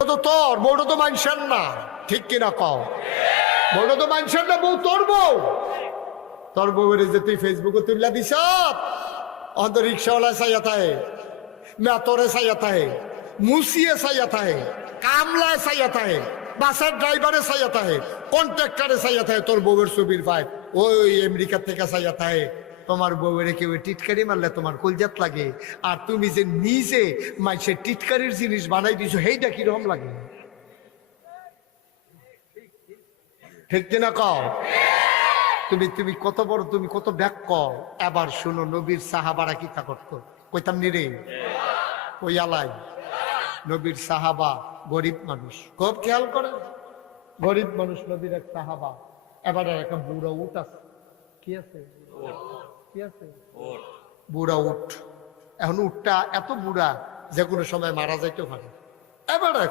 তো তোর বউটা তো মানুষের না, ঠিক কিনা কও? বউটা তো মানুষের না, বউ তোর বউ। তোর বউয়ের যে তুই ফেসবুকে তুললা দিস, অন্ত রিক্সাওয়ালা চাইয়া থাকে, মেতরে চাইয়া থাকে, মুসিয়ে চাইয়া থাকে, কামলায় চাইয়া থাকে, বাসের ড্রাইভারে চাইয়া থাকে, কন্ট্রাক্টরে চাইয়া থাকে তোর বউয়ের ছবির পায়। ওই আমেরিকা থেকে চাইয়া থাকে। তোমার বউয়ের কেউ টিটকারি মারলে তোমার কলজাত লাগে, আর তুমি যে নিজে মাইসের টিটকারির জিনিস বানাই দিছো, সেইটা কিরকম লাগে? ঠিক কিনা কও? তুমি কত বড়, তুমি কত ব্যাক। এবার শুনো, নবীর সাহাবারা কি তা করতো, কইতাম নি রে? ওই আলাই নবীর সাহাবা গরিব মানুষ, খুব খেয়াল করে, গরিব মানুষ, নবীর এক সাহাবা। এবার একটা বুড়া উট আছে, কি আছে, কি আছে, বুড়া উট। এখন উটটা এত বুড়া যে কোনো সময় মারা যাইতে পারে। এবার একটা